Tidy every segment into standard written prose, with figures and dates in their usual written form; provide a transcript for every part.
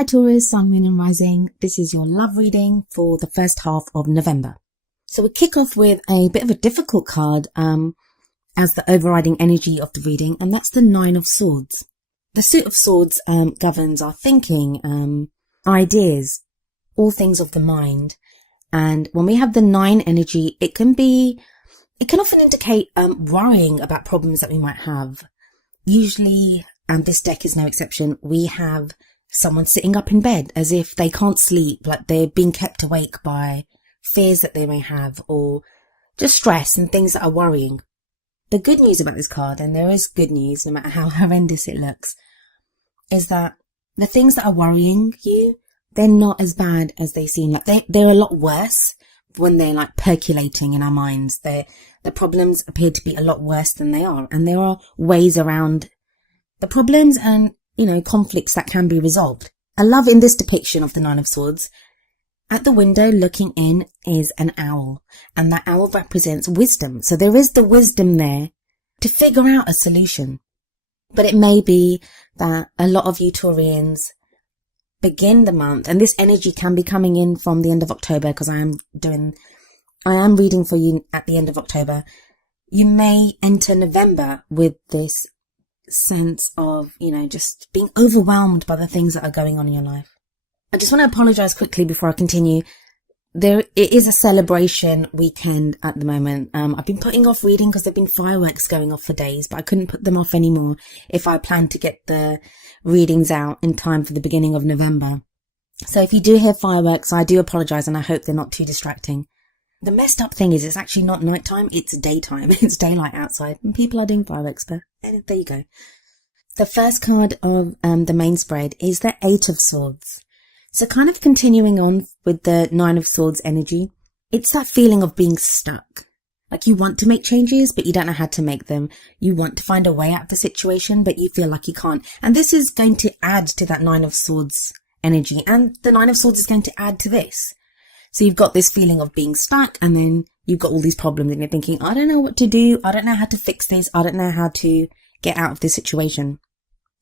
Hi Taurus, Sun, Moon and Rising. This is your love reading for the first half of November. So we kick off with a bit of a difficult card as the overriding energy of the reading, and that's the Nine of Swords. The Suit of Swords governs our thinking, ideas, all things of the mind. And when we have the 9 energy, it can often indicate worrying about problems that we might have. Usually, and this deck is no exception, we have someone sitting up in bed as if they can't sleep, like they're being kept awake by fears that they may have, or just stress and things that are worrying. The good news about this card, and there is good news no matter how horrendous it looks, is that the things that are worrying you, they're not as bad as they seem. Like they're a lot worse when they're like percolating in our minds. The problems appear to be a lot worse than they are, and there are ways around the problems and conflicts that can be resolved. I love in this depiction of the Nine of Swords, at the window looking in is an owl, and that owl represents wisdom. So there is the wisdom there to figure out a solution. But it may be that a lot of you Taurians begin the month, and this energy can be coming in from the end of October, because I am reading for you at the end of October. You may enter November with this sense of, just being overwhelmed by the things that are going on in your life. I just want to apologize quickly before I continue. It is a celebration weekend at the moment. I've been putting off reading because there've been fireworks going off for days, but I couldn't put them off anymore if I planned to get the readings out in time for the beginning of November. So if you do hear fireworks, I do apologize, and I hope they're not too distracting. The messed up thing is it's actually not nighttime, it's daytime. It's daylight outside and people are doing fireworks, but there you go. The first card of the main spread is the Eight of Swords. So kind of continuing on with the Nine of Swords energy, it's that feeling of being stuck. Like you want to make changes, but you don't know how to make them. You want to find a way out of the situation, but you feel like you can't. And this is going to add to that Nine of Swords energy. And the Nine of Swords is going to add to this. So you've got this feeling of being stuck, and then you've got all these problems and you're thinking, I don't know what to do. I don't know how to fix this. I don't know how to get out of this situation.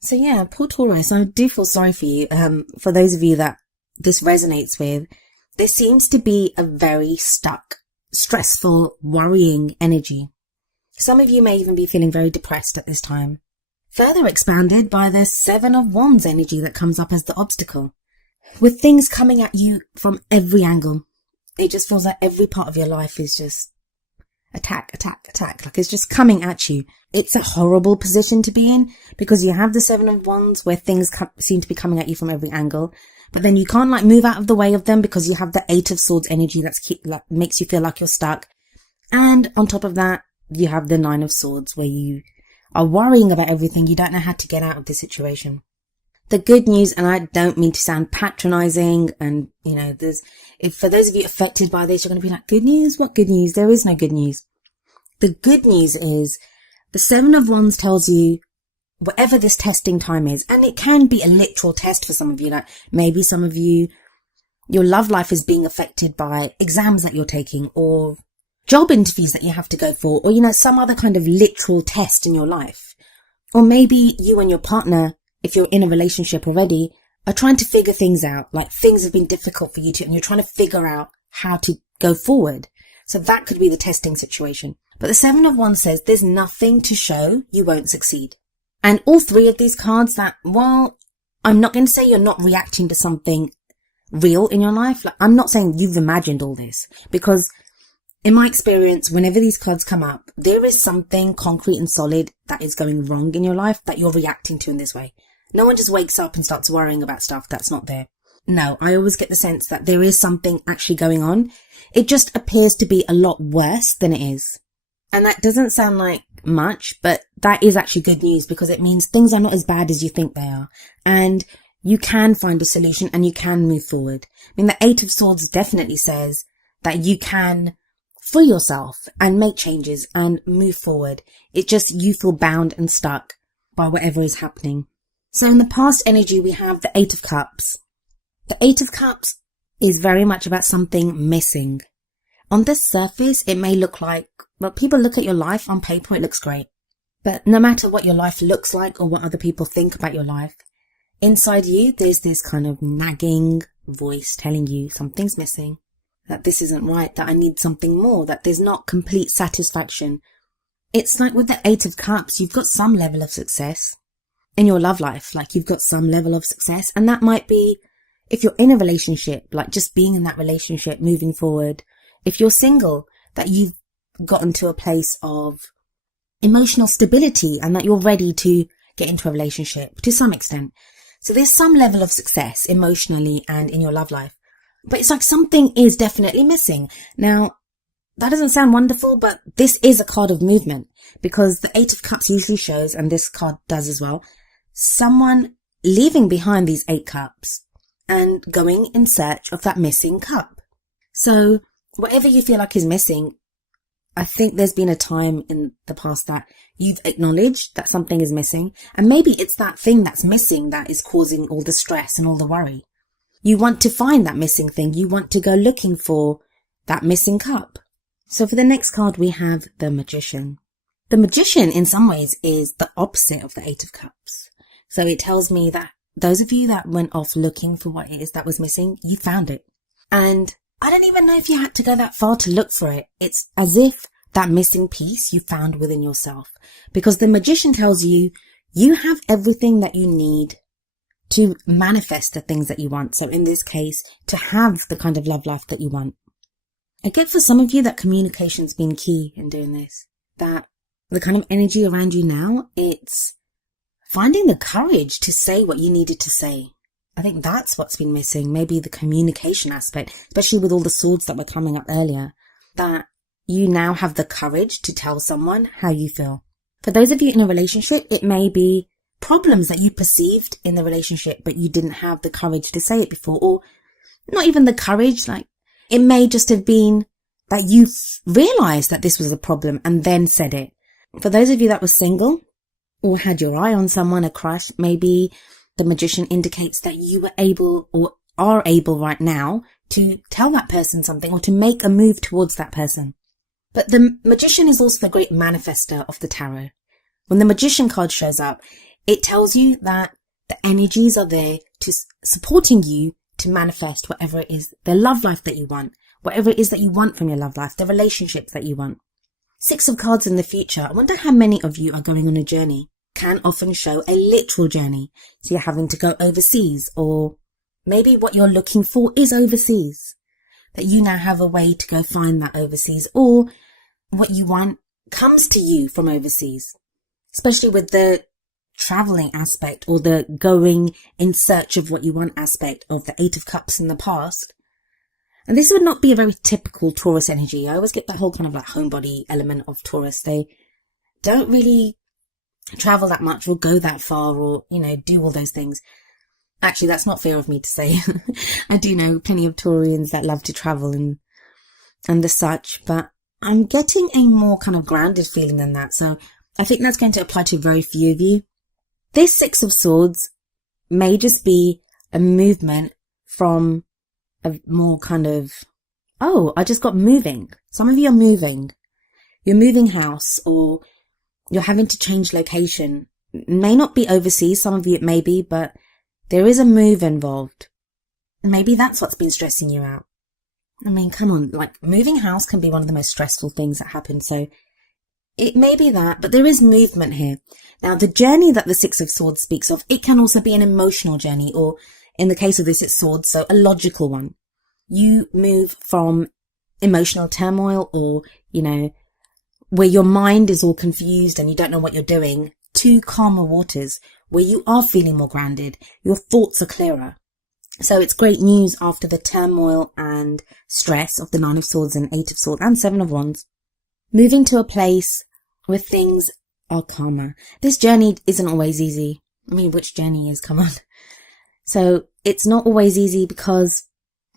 So yeah, poor Taurus, I do feel sorry for you. For those of you that this resonates with, there seems to be a very stuck, stressful, worrying energy. Some of you may even be feeling very depressed at this time. Further expanded by the Seven of Wands energy that comes up as the obstacle. With things coming at you from every angle. It just feels like every part of your life is just attack. Like it's just coming at you. It's a horrible position to be in, because you have the Seven of Wands where things seem to be coming at you from every angle. But then you can't move out of the way of them, because you have the Eight of Swords energy that makes you feel like you're stuck. And on top of that, you have the Nine of Swords where you are worrying about everything. You don't know how to get out of the situation. The good news, and I don't mean to sound patronizing, and for those of you affected by this, you're going to be like, good news? What good news? There is no good news. The good news is the Seven of Wands tells you whatever this testing time is, and it can be a literal test for some of you. Like maybe some of you, your love life is being affected by exams that you're taking, or job interviews that you have to go for, or some other kind of literal test in your life. Or maybe you and your partner, if you're in a relationship already, are trying to figure things out. Like things have been difficult for you and you're trying to figure out how to go forward. So that could be the testing situation. But the Seven of Wands says there's nothing to show you won't succeed. And all three of these cards, that, while I'm not going to say you're not reacting to something real in your life, I'm not saying you've imagined all this, because in my experience, whenever these cards come up, there is something concrete and solid that is going wrong in your life that you're reacting to in this way. No one just wakes up and starts worrying about stuff that's not there. No, I always get the sense that there is something actually going on. It just appears to be a lot worse than it is. And that doesn't sound like much, but that is actually good news, because it means things are not as bad as you think they are. And you can find a solution and you can move forward. I mean, the Eight of Swords definitely says that you can free yourself and make changes and move forward. It just, you feel bound and stuck by whatever is happening. So in the past energy, we have the Eight of Cups. The Eight of Cups is very much about something missing. On the surface, it may look like, well, people look at your life on paper, it looks great. But no matter what your life looks like or what other people think about your life, inside you, there's this kind of nagging voice telling you something's missing, that this isn't right, that I need something more, that there's not complete satisfaction. It's like with the Eight of Cups, you've got some level of success in your love life, like you've got some level of success. And that might be, if you're in a relationship, like just being in that relationship, moving forward. If you're single, that you've gotten to a place of emotional stability and that you're ready to get into a relationship to some extent. So there's some level of success emotionally and in your love life. But it's like something is definitely missing. Now, that doesn't sound wonderful, but this is a card of movement, because the Eight of Cups usually shows, and this card does as well, someone leaving behind these 8 cups and going in search of that missing cup. So whatever you feel like is missing, I think there's been a time in the past that you've acknowledged that something is missing, and maybe it's that thing that's missing that is causing all the stress and all the worry. You want to find that missing thing. You want to go looking for that missing cup. So for the next card, we have the Magician. The Magician, in some ways, is the opposite of the Eight of Cups. So it tells me that those of you that went off looking for what it is that was missing, you found it. And I don't even know if you had to go that far to look for it. It's as if that missing piece you found within yourself. Because the Magician tells you, you have everything that you need to manifest the things that you want. So in this case, to have the kind of love life that you want. I get for some of you that communication's been key in doing this. That the kind of energy around you now, it's finding the courage to say what you needed to say. I think that's what's been missing. Maybe the communication aspect, especially with all the swords that were coming up earlier, that you now have the courage to tell someone how you feel. For those of you in a relationship, it may be problems that you perceived in the relationship, but you didn't have the courage to say it before, or not even the courage, like it may just have been that you realized that this was a problem and then said it. For those of you that were single or had your eye on someone, a crush, maybe the Magician indicates that you were able or are able right now to tell that person something or to make a move towards that person. But the Magician is also the great manifester of the tarot. When the Magician card shows up, it tells you that the energies are there to supporting you to manifest whatever it is, the love life that you want, whatever it is that you want from your love life, the relationships that you want. 6 of Cards in the future. I wonder how many of you are going on a journey. Can often show a literal journey. So you're having to go overseas, or maybe what you're looking for is overseas. That you now have a way to go find that overseas, or what you want comes to you from overseas. Especially with the traveling aspect or the going in search of what you want aspect of the 8 of Cups in the past. And this would not be a very typical Taurus energy. I always get that whole kind of like homebody element of Taurus. They don't really travel that much or go that far or, do all those things. Actually, that's not fair of me to say. I do know plenty of Taurians that love to travel and the such, but I'm getting a more kind of grounded feeling than that. So I think that's going to apply to very few of you. This 6 of Swords may just be a movement from a more kind of, I just got moving. Some of you are moving. You're moving house, or you're having to change location. It may not be overseas. Some of you it may be, but there is a move involved. Maybe that's what's been stressing you out. I mean, come on, like moving house can be one of the most stressful things that happen. So it may be that, but there is movement here. Now, the journey that the 6 of Swords speaks of, it can also be an emotional journey, or in the case of this, it's swords, so a logical one. You move from emotional turmoil or, where your mind is all confused and you don't know what you're doing, to calmer waters where you are feeling more grounded. Your thoughts are clearer. So it's great news after the turmoil and stress of the 9 of Swords and 8 of Swords and 7 of Wands. Moving to a place where things are calmer. This journey isn't always easy. I mean, which journey is? Come on. So it's not always easy because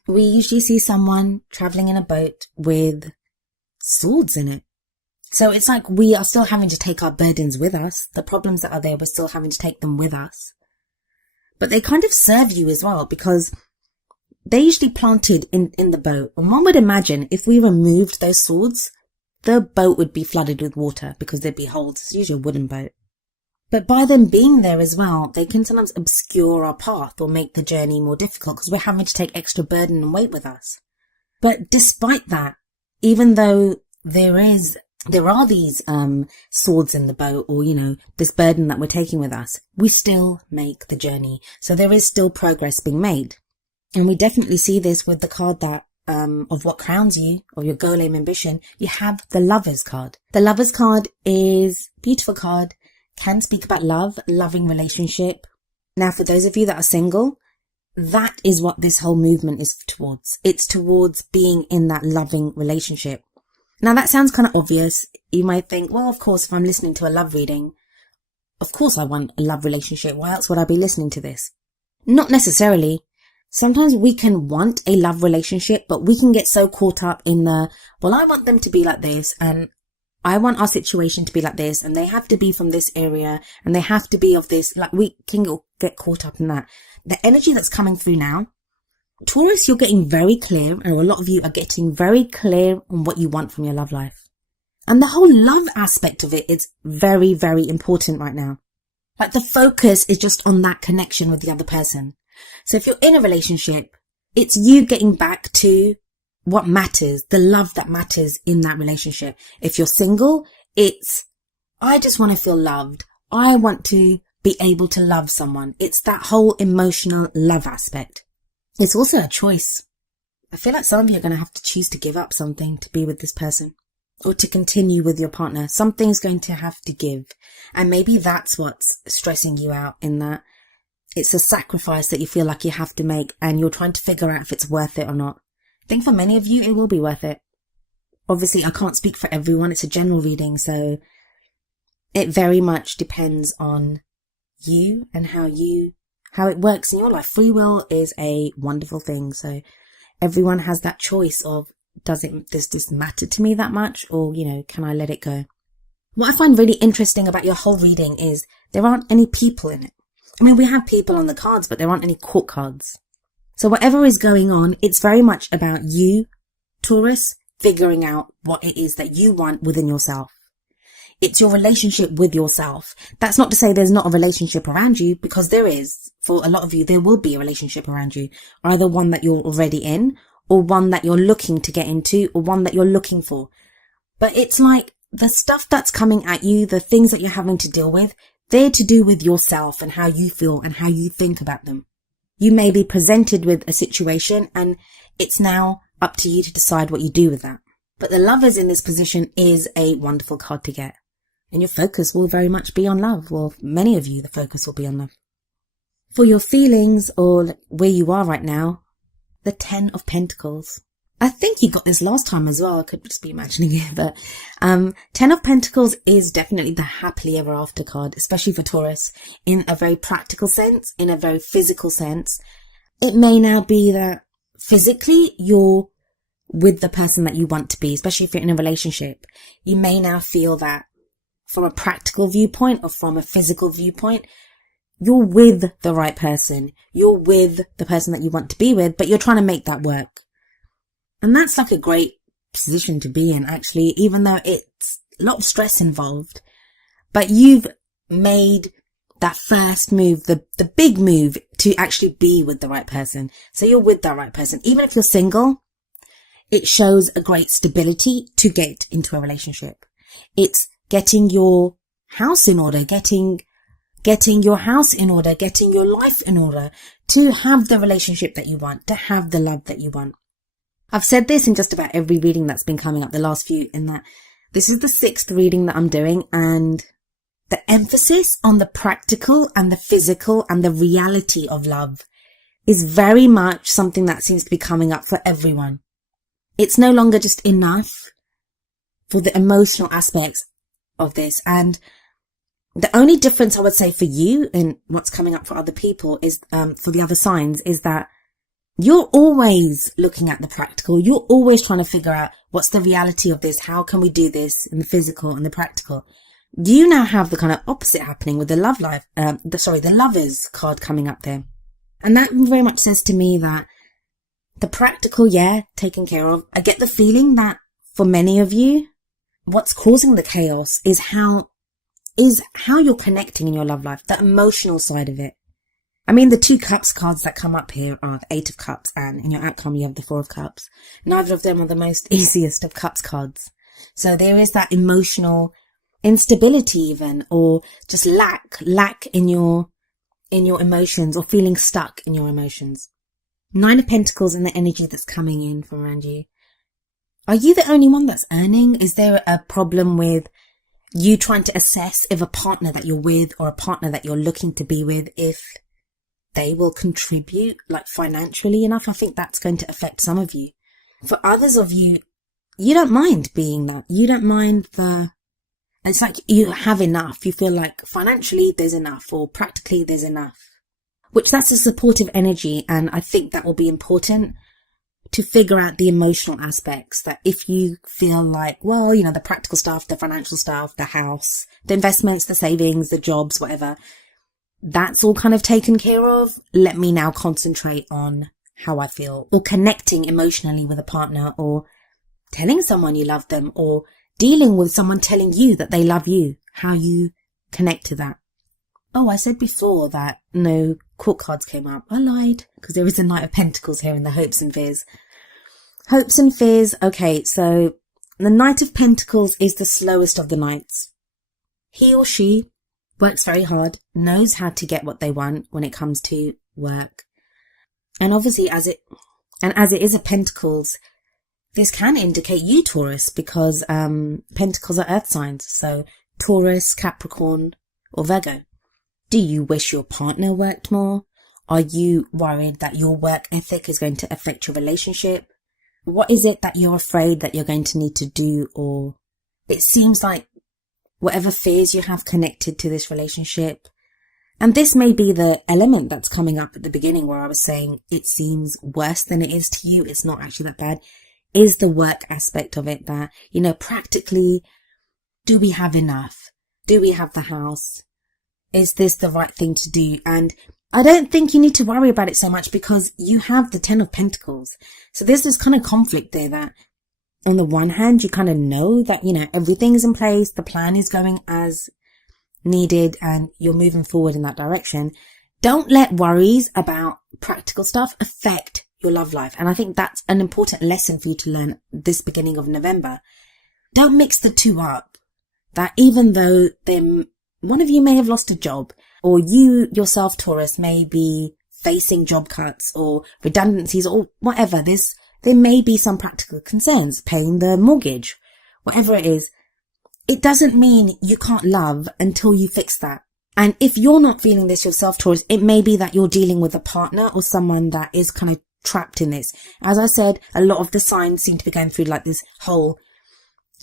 we usually see someone traveling in a boat with swords in it. So it's like we are still having to take our burdens with us. The problems that are there, we're still having to take them with us. But they kind of serve you as well because they're usually planted in the boat. And one would imagine if we removed those swords, the boat would be flooded with water because there'd be holes. It's usually a wooden boat. But by them being there as well, they can sometimes obscure our path or make the journey more difficult because we're having to take extra burden and weight with us. But despite that, even though there are these swords in the bow, or, this burden that we're taking with us, we still make the journey. So there is still progress being made. And we definitely see this with the card that of what crowns you, or your goal, aim, ambition. You have the Lovers card. The Lovers card is a beautiful card, can speak about love, loving relationship. Now, for those of you that are single, that is what this whole movement is towards. It's towards being in that loving relationship. Now, that sounds kind of obvious. You might think, well, of course, if I'm listening to a love reading, of course I want a love relationship. Why else would I be listening to this? Not necessarily. Sometimes we can want a love relationship, but we can get so caught up in well, I want them to be like this, and I want our situation to be like this, and they have to be from this area, and they have to be of this. Like, we can get caught up in that. The energy that's coming through now, Taurus, you're getting very clear, and a lot of you are getting very clear on what you want from your love life. And the whole love aspect of it is very, very important right now. Like, the focus is just on that connection with the other person. So if you're in a relationship, it's you getting back to what matters, the love that matters in that relationship. If you're single, it's, I just want to feel loved. I want to be able to love someone. It's that whole emotional love aspect. It's also a choice. I feel like some of you are going to have to choose to give up something to be with this person, or to continue with your partner. Something's going to have to give. And maybe that's what's stressing you out, in that it's a sacrifice that you feel like you have to make, and you're trying to figure out if it's worth it or not. I think for many of you, it will be worth it. Obviously, I can't speak for everyone. It's a general reading, so it very much depends on you and how it works in your life. Free will is a wonderful thing. So everyone has that choice of, does this matter to me that much? Or, can I let it go? What I find really interesting about your whole reading is there aren't any people in it. I mean, we have people on the cards, but there aren't any court cards. So whatever is going on, it's very much about you, Taurus, figuring out what it is that you want within yourself. It's your relationship with yourself. That's not to say there's not a relationship around you, because there is. For a lot of you, there will be a relationship around you. Either one that you're already in, or one that you're looking to get into, or one that you're looking for. But it's like the stuff that's coming at you, the things that you're having to deal with, they're to do with yourself and how you feel and how you think about them. You may be presented with a situation, and it's now up to you to decide what you do with that. But the Lovers in this position is a wonderful card to get. And your focus will very much be on love. Well, many of you, the focus will be on love. For your feelings, or where you are right now, the 10 of Pentacles. I think you got this last time as well. I could just be imagining it. But 10 of Pentacles is definitely the happily ever after card, especially for Taurus, in a very practical sense, in a very physical sense. It may now be that physically you're with the person that you want to be, especially if you're in a relationship. You may now feel that from a practical viewpoint or from a physical viewpoint, you're with the right person. You're with the person that you want to be with, but you're trying to make that work. And that's like a great position to be in, actually, even though it's a lot of stress involved. But you've made that first move, the big move, to actually be with the right person. So you're with that right person. Even if you're single, it shows a great stability to get into a relationship. It's getting your house in order, getting your house in order, getting your life in order to have the relationship that you want, to have the love that you want. I've said this in just about every reading that's been coming up the last few, in that this is the 6th reading that I'm doing, and the emphasis on the practical and the physical and the reality of love is very much something that seems to be coming up for everyone. It's no longer just enough for the emotional aspects of this. And the only difference I would say for you and what's coming up for other people is, for the other signs, is that you're always looking at the practical. You're always trying to figure out what's the reality of this. How can we do this in the physical and the practical? You now have the kind of opposite happening with the the Lovers card coming up there. And that very much says to me that the practical, taken care of. I get the feeling that for many of you, what's causing the chaos is how is how you're connecting in your love life, the emotional side of it. I mean, the 2 cups cards that come up here are the 8 of cups, and in your outcome you have the 4 of cups. Neither of them are the most easiest of cups cards. So there is that emotional instability even, or just lack in your emotions, or feeling stuck in your emotions. 9 of Pentacles and the energy that's coming in from around you. Are you the only one that's earning? Is there a problem with you trying to assess if a partner that you're with or a partner that you're looking to be with, if they will contribute like financially enough? I think that's going to affect some of you. For others of you, you don't mind being that. You don't mind it's like you have enough. You feel like financially there's enough, or practically there's enough, which that's a supportive energy. And I think that will be important to figure out the emotional aspects, that if you feel like, well, you know, the practical stuff, the financial stuff, the house, the investments, the savings, the jobs, whatever, that's all kind of taken care of. Let me now concentrate on how I feel, or connecting emotionally with a partner, or telling someone you love them, or dealing with someone telling you that they love you, how you connect to that. Oh, I said before that no court cards came up. I lied, because there is a Knight of Pentacles here in the hopes and fears. Hopes and fears. Okay, so the Knight of Pentacles is the slowest of the knights. He or she works very hard, knows how to get what they want when it comes to work. And obviously as it is a Pentacles, this can indicate you, Taurus, because Pentacles are earth signs. So Taurus, Capricorn, or Virgo. Do you wish your partner worked more? Are you worried that your work ethic is going to affect your relationship? What is it that you're afraid that you're going to need to do? Or it seems like whatever fears you have connected to this relationship, and this may be the element that's coming up at the beginning where I was saying it seems worse than it is to you, it's not actually that bad, is the work aspect of it, that, you know, practically, do we have enough? Do we have the house? Is this the right thing to do? And I don't think you need to worry about it so much, because you have the 10 of Pentacles. So there's this kind of conflict there that on the one hand, you kind of know that, you know, everything's in place, the plan is going as needed, and you're moving forward in that direction. Don't let worries about practical stuff affect your love life. And I think that's an important lesson for you to learn this beginning of November. Don't mix the two up. That even though one of you may have lost a job, or you yourself, Taurus, may be facing job cuts or redundancies or whatever, there may be some practical concerns, paying the mortgage, whatever it is. It doesn't mean you can't love until you fix that. And if you're not feeling this yourself, Taurus, it may be that you're dealing with a partner or someone that is kind of trapped in this. As I said, a lot of the signs seem to be going through like this whole,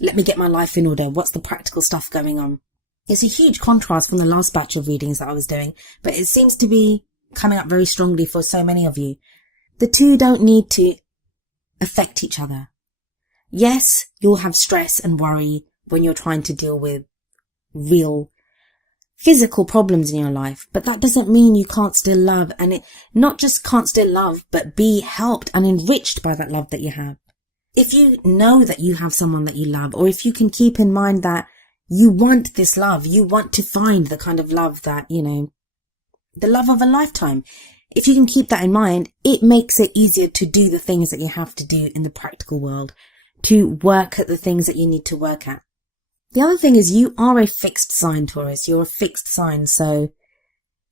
let me get my life in order. What's the practical stuff going on? It's a huge contrast from the last batch of readings that I was doing, but it seems to be coming up very strongly for so many of you. The two don't need to affect each other. Yes, you'll have stress and worry when you're trying to deal with real physical problems in your life, but that doesn't mean you can't still love, and it not just can't still love, but be helped and enriched by that love that you have. If you know that you have someone that you love, or if you can keep in mind that you want this love, you want to find the kind of love that, you know, the love of a lifetime. If you can keep that in mind, it makes it easier to do the things that you have to do in the practical world, to work at the things that you need to work at. The other thing is you are a fixed sign, Taurus. You're a fixed sign, so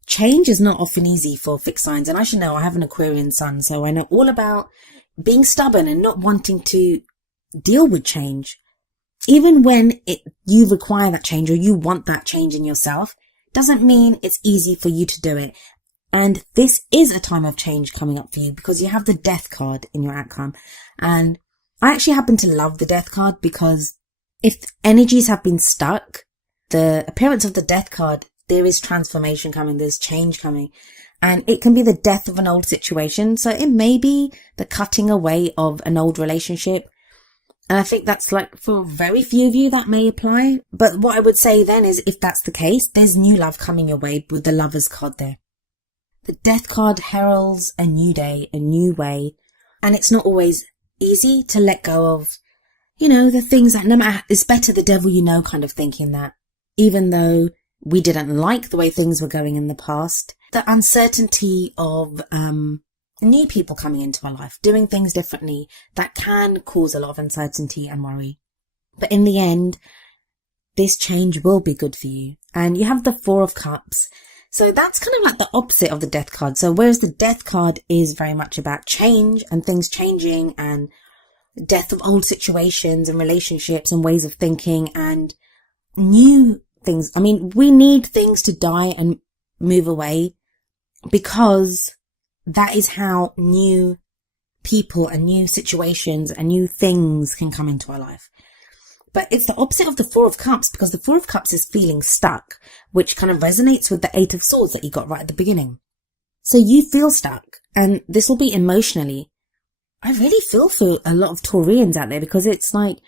change is not often easy for fixed signs. And I should know, I have an Aquarian sun, so I know all about being stubborn and not wanting to deal with change. Even when you require that change, or you want that change in yourself, doesn't mean it's easy for you to do it. And this is a time of change coming up for you, because you have the Death card in your outcome. And I actually happen to love the Death card, because if energies have been stuck, the appearance of the Death card, there is transformation coming, there's change coming. And it can be the death of an old situation. So it may be the cutting away of an old relationship. And I think that's like, for very few of you that may apply. But what I would say then is, if that's the case, there's new love coming your way with the Lovers card there. The Death card heralds a new day, a new way. And it's not always easy to let go of, you know, the things that no matter, it's better the devil you know kind of thinking, that even though we didn't like the way things were going in the past. The uncertainty of new people coming into our life, doing things differently, that can cause a lot of uncertainty and worry. But in the end, this change will be good for you. And you have the Four of Cups. So that's kind of like the opposite of the Death card. So whereas the Death card is very much about change and things changing and death of old situations and relationships and ways of thinking and new things. I mean, we need things to die and move away because that is how new people and new situations and new things can come into our life. But it's the opposite of the Four of Cups, because the Four of Cups is feeling stuck, which kind of resonates with the Eight of Swords that you got right at the beginning. So you feel stuck, and this will be emotionally. I really feel for a lot of Taurians out there, because it's like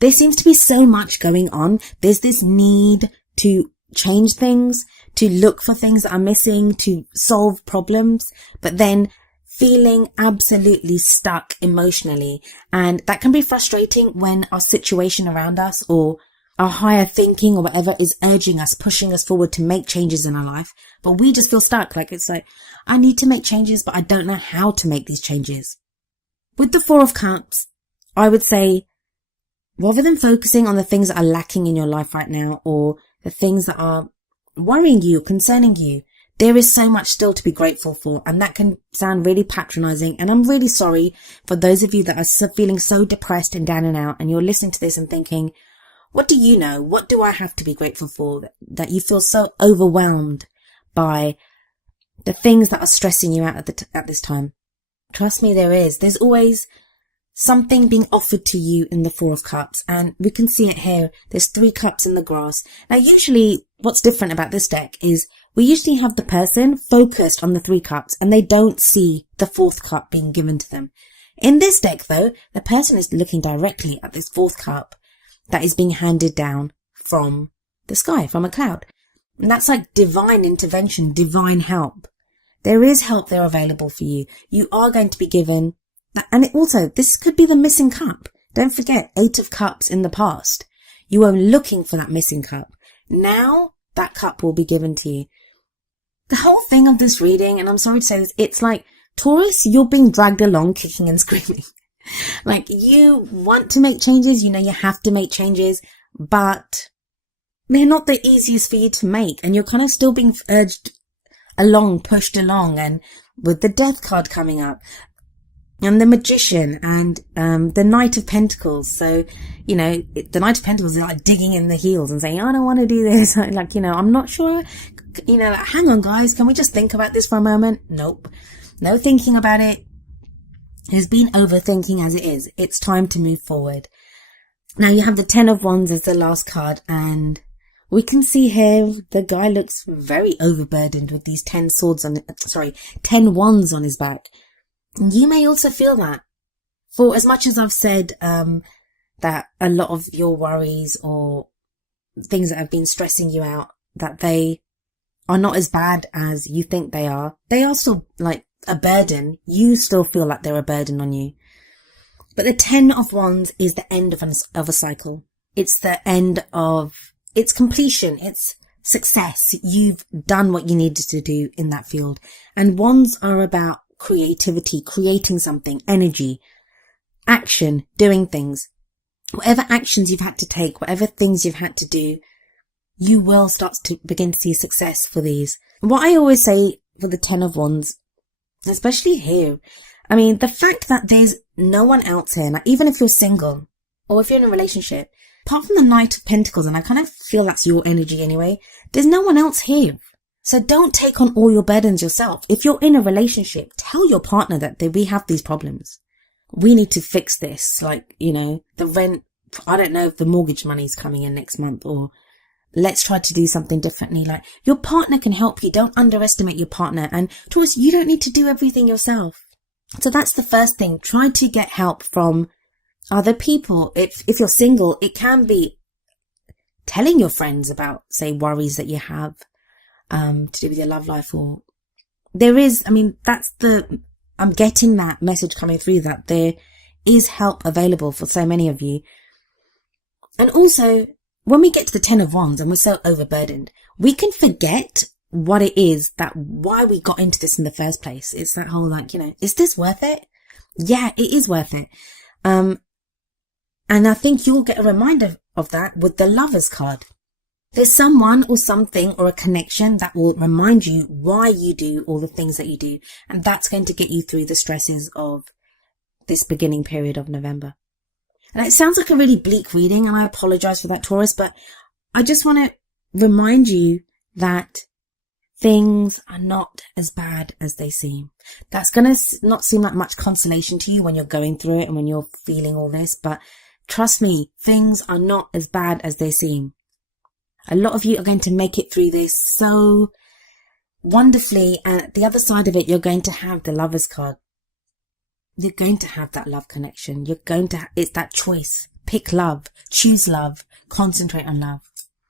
there seems to be so much going on. There's this need to change things, to look for things that are missing, to solve problems, but then feeling absolutely stuck emotionally. And that can be frustrating when our situation around us or our higher thinking or whatever is urging us, pushing us forward to make changes in our life. But we just feel stuck. Like it's like, I need to make changes, but I don't know how to make these changes. With the Four of Cups, I would say, rather than focusing on the things that are lacking in your life right now or the things that are worrying you, concerning you, there is so much still to be grateful for, and that can sound really patronizing. And I'm really sorry for those of you that are feeling so depressed and down and out, and you're listening to this and thinking, what do you know? What do I have to be grateful for? That you feel so overwhelmed by the things that are stressing you out at this time. Trust me, there is. There's always something being offered to you in the Four of Cups, and we can see it here. There's 3 cups in the grass. Now, usually what's different about this deck is we usually have the person focused on the 3 cups and they don't see the 4th cup being given to them. In this deck, though, the person is looking directly at this 4th cup that is being handed down from the sky, from a cloud. And that's like divine intervention, divine help. There is help there available for you. You are going to be given, and this could be the missing cup. Don't forget, 8 of Cups in the past. You were looking for that missing cup. Now, that cup will be given to you. The whole thing of this reading, and I'm sorry to say this, it's like, Taurus, you're being dragged along kicking and screaming. Like, you want to make changes, you know you have to make changes, but they're not the easiest for you to make, and you're kind of still being urged along, pushed along, and with the Death card coming up, and the Magician, and the Knight of Pentacles. So, you know, the Knight of Pentacles is like digging in the heels and saying, I don't want to do this. Like, you know, I'm not sure, you know, like, hang on guys, can we just think about this for a moment? Nope. No thinking about it. There's been overthinking as it is. It's time to move forward. Now you have the 10 of Wands as the last card, and we can see here the guy looks very overburdened with these 10 wands on his back. You may also feel that. For as much as I've said that a lot of your worries or things that have been stressing you out, that they are not as bad as you think they are still like a burden. You still feel like they're a burden on you. But the 10 of Wands is the end of a cycle. It's the end of, it's completion. It's success. You've done what you needed to do in that field. And Wands are about creativity, creating something, energy, action, doing things. Whatever actions you've had to take, whatever things you've had to do, you will start to begin to see success for these. What I always say for the 10 of Wands, especially here, I mean, the fact that there's no one else here, like even if you're single or if you're in a relationship, apart from the Knight of Pentacles, and I kind of feel that's your energy anyway, there's no one else here. So don't take on all your burdens yourself. If you're in a relationship, tell your partner that we have these problems. We need to fix this. Like, you know, the rent, I don't know if the mortgage money's coming in next month, or let's try to do something differently. Like, your partner can help you. Don't underestimate your partner. And Taurus, you don't need to do everything yourself. So that's the first thing. Try to get help from other people. If you're single, it can be telling your friends about, say, worries that you have to do with your love life, or there is, I mean, I'm getting that message coming through that there is help available for so many of you. And also, when we get to the 10 of Wands and we're so overburdened, we can forget what it is that why we got into this in the first place. It's that whole like, is this worth it? Yeah, it is worth it. And I think you'll get a reminder of that with the Lovers card. There's someone or something or a connection that will remind you why you do all the things that you do. And that's going to get you through the stresses of this beginning period of November. And it sounds like a really bleak reading, and I apologize for that, Taurus, but I just want to remind you that things are not as bad as they seem. That's going to not seem like much consolation to you when you're going through it and when you're feeling all this, but trust me, things are not as bad as they seem. A lot of you are going to make it through this so wonderfully, and at the other side of it, you're going to have the Lovers card. You're going to have that love connection. It's that choice. Pick love, choose love, concentrate on love.